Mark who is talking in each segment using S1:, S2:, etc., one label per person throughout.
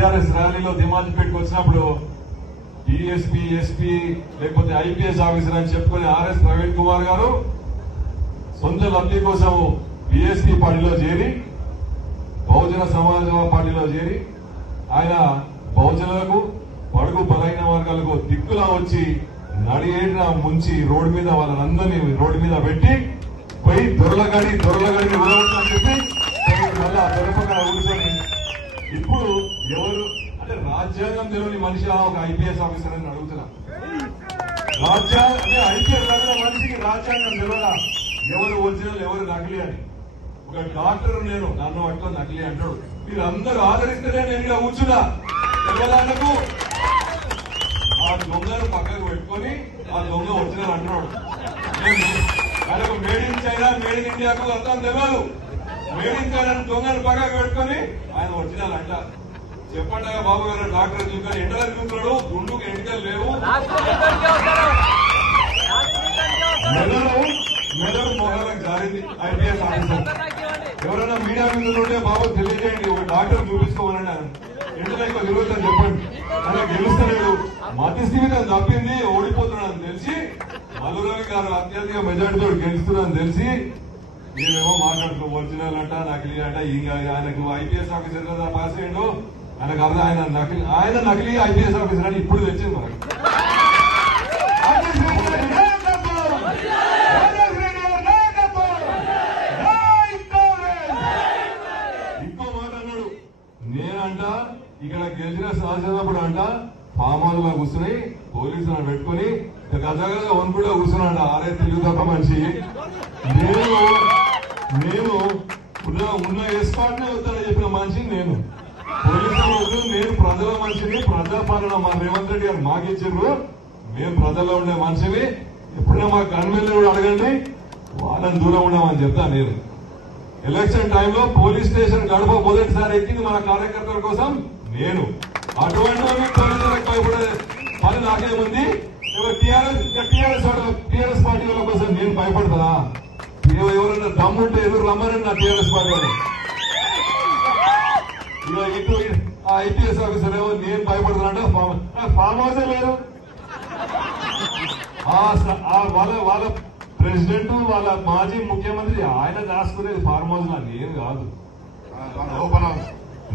S1: TRS ర్యాలీలో దిమాజిపేటకు వచ్చినప్పుడు డిఎస్పీ ఎస్పీ లేకపోతే ఐపీఎస్ ఆఫీసర్ అని చెప్పుకునే ఆర్ఎస్ ప్రవీణ్ కుమార్ గారు సొంత లబ్ధి కోసం బిఎస్పీ పార్టీలో చేరి బహుజన సమాజ పార్టీలో చేరి ఆయన బహుజనులకు పడుగు బలైన వర్గాలకు దిక్కులా వచ్చి నడియేడిన ముంచి రోడ్డు మీద వాళ్ళందరినీ రోడ్డు మీద పెట్టి పోయి దొరలగడి దొరలగడిని వదలొద్దని చెప్పి మళ్ళీ మళ్ళా దొరపక్కన కూర్చొని ఇప్పుడు ఎవరు? అంటే రాజ్యాంగం తెలియని మనిషి ఒక ఐపీఎస్ ఆఫీసర్ అని అడుగుతున్నా? రాజ్యాంగం అంటే ఐపీఎస్ చదివిన మనిషికి రాజ్యాంగం తెలియదా? ఎవరు ఒరిజినల్ ఎవరు నకిలీ అని? ఒక డాక్టర్ నేను నన్ను పట్టుకొని నకిలీ అంటాడు. మీరు అందరూ ఆదరిస్తేనే నేను ఇలా కూర్చున్నా. తెల్లదాండకు ఆ దొంగను పక్కకు పెట్టుకొని ఆ దొంగ ఒరిజినల్ అంటున్నాడు. ఆయనకు made in China made in ఇండియాకు అర్థం తెలియదు. మేడ్ దొంగలు బాగా పెట్టుకొని ఆయన ఒరిజినల్ అంట చెప్పండి బాబు గారు డాక్టర్ చూసుకొని ఎండలు చూస్తున్నాడు గుండుకు ఎండికలు లేవు. మెదడు మెదడు మొహాలకు జారింది ఐపీఎస్ ఆఫీసర్. ఎవరైనా మీడియా మీద ఉంటే బాబు తెలియజేయండి. ఒక డాక్టర్ చూపించుకోమనండి ఆయన. ఎండలో ఎక్కువ తిరుగుతుందని చెప్పండి. అలా గెలుస్తలేడు. మతి స్థిమితం తప్పింది ఓడిపోతున్నాడని తెలిసి మల్లురవి గారు అత్యధిక మెజార్టీతో గెలుస్తున్నాడని తెలిసి మీరేమో మాట్లాడుతూ ఒరిజినల్ అంట నకిలీ అంట ఇంకా ఆయనకు ఐపీఎస్ ఆఫీసర్ కదా పాస్ అయ్యిండు. ఆయనకు అర్థం ఆయన నకిలీ ఆయన నకిలీ ఐపీఎస్ ఆఫీసర్ అని ఇప్పుడు తెచ్చింది మనకు. ఇంకో మాట అన్నాడు. నేనంట ఇక్కడ గెలిచిన సాధించినప్పుడు అంట ఫామ్ హౌస్లో కూర్చుని పోలీసులను పెట్టుకుని గజగజ వణుకుంటూ కూర్చున్నాడు ఆరే తెలుగు తప్ప మనిషి. నేను నేను ఉన్న ఉన్న ఎస్పాట్నే చెప్పిన మనిషి నేను. పోలీసులు నేను ప్రజల మనిషిని ప్రజాపాలన మా రేవంత్ రెడ్డి గారు మాకు మేము ప్రజల్లో ఉండే మనిషిని. ఎప్పుడైనా మా కన్వీనర్ కూడా అడగండి. వాళ్ళని దూరం ఉండమని చెప్తాను నేను. ఎలక్షన్ టైంలో పోలీస్ స్టేషన్ గడప మొదటిసారి ఎక్కింది మన కార్యకర్తల కోసం నేను. అటువంటి పని నాకేముంది? టీఆర్ఎస్ టీఆర్ఎస్ టీఆర్ఎస్ పార్టీ వాళ్ళ కోసం నేను భయపడతా. ఎవరైనా దమ్ముంటే ఎదురు రమ్మనండి నా టీఆర్ఎస్ పార్టీ వాళ్ళు ఇటు ఆ ఐపీఎస్ ఆఫీసర్ ఏమో నేను భయపడుతున్నా ఫామ్ ఫామ్ హౌసే లేదు. వాళ్ళ వాళ్ళ ప్రెసిడెంట్ వాళ్ళ మాజీ ముఖ్యమంత్రి ఆయన దాచుకునేది ఫార్మ్ హౌస్ నాకు ఏం కాదు.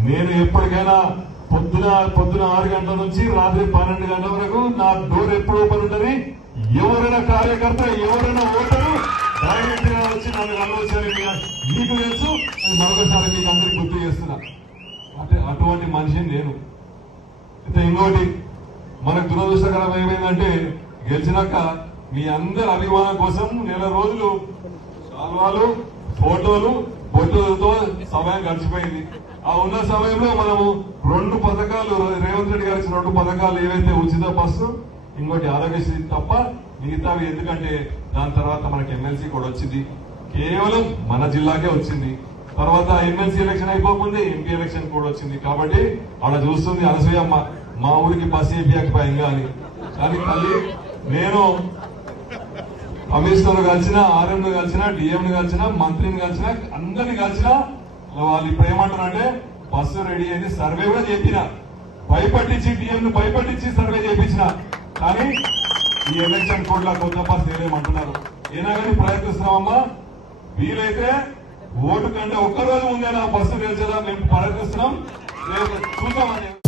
S1: నేను ఎప్పటికైనా పొద్దున పొద్దున ఆరు గంటల నుంచి రాత్రి పన్నెండు గంటల వరకు నా డోర్ ఎప్పుడు ఓపెన్ ఉంటుంది? ఎవరైనా కార్యకర్త ఎవరైనా ఓటరు? డైరెక్ట్ వచ్చి నన్ను కలవచ్చని మీకు తెలుసు అది మరొకసారి మీకు అందరికి గుర్తు చేస్తున్నా. అంటే అటువంటి మనిషిని నేను. అయితే ఇంకోటి మనకు దురదృష్టకరం ఏమైందంటే గెలిచినాక మీ అందరి అభిమానం కోసం నెల రోజులు శాల్వాలు ఫోటోలు ఫోటోలతో సమయం గడిచిపోయింది. ఆ ఉన్న సమయంలో మనము రెండు పథకాలు రేవంత్ రెడ్డి గారి రెండు పథకాలు ఏవైతే ఉచిత బస్సు ఇంకోటి ఆరోగ్యశ్రీ తప్ప మిగతావి ఎందుకంటే దాని తర్వాత మనకి ఎమ్మెల్సీ కూడా వచ్చింది. కేవలం మన జిల్లాకే వచ్చింది. తర్వాత ఎమ్మెల్సీ ఎలక్షన్ అయిపోకుంది ఎంపీ ఎలక్షన్ కూడా వచ్చింది. కాబట్టి ఆడ చూస్తుంది అనసూయమ్మ మా ఊరికి బస్ ఏపీయకపోయిందా అని. కానీ తల్లి నేను కమిషనర్ కలిసిన ఆర్ఎంను కలిసిన డిఎంను కలిసిన మంత్రిని కలిసిన అందరిని కలిసిన వాళ్ళు ఇప్పుడు ఏమంటారంటే బస్సు రెడీ అయింది సర్వే కూడా చెప్పిన భయపట్టించి డిఎంను భయపట్టించి సర్వే చేయించిన కానీ ఈ ఎలక్షన్ కోడ్ల లా కొత్త అయినా కానీ ప్రయత్నిస్తున్నామమ్మా వీలైతే ఓటు కంటే ఒక్క రోజు ముందే నా బస్సు గెలిచేదా మేము ప్రయత్నిస్తున్నాం చూద్దామని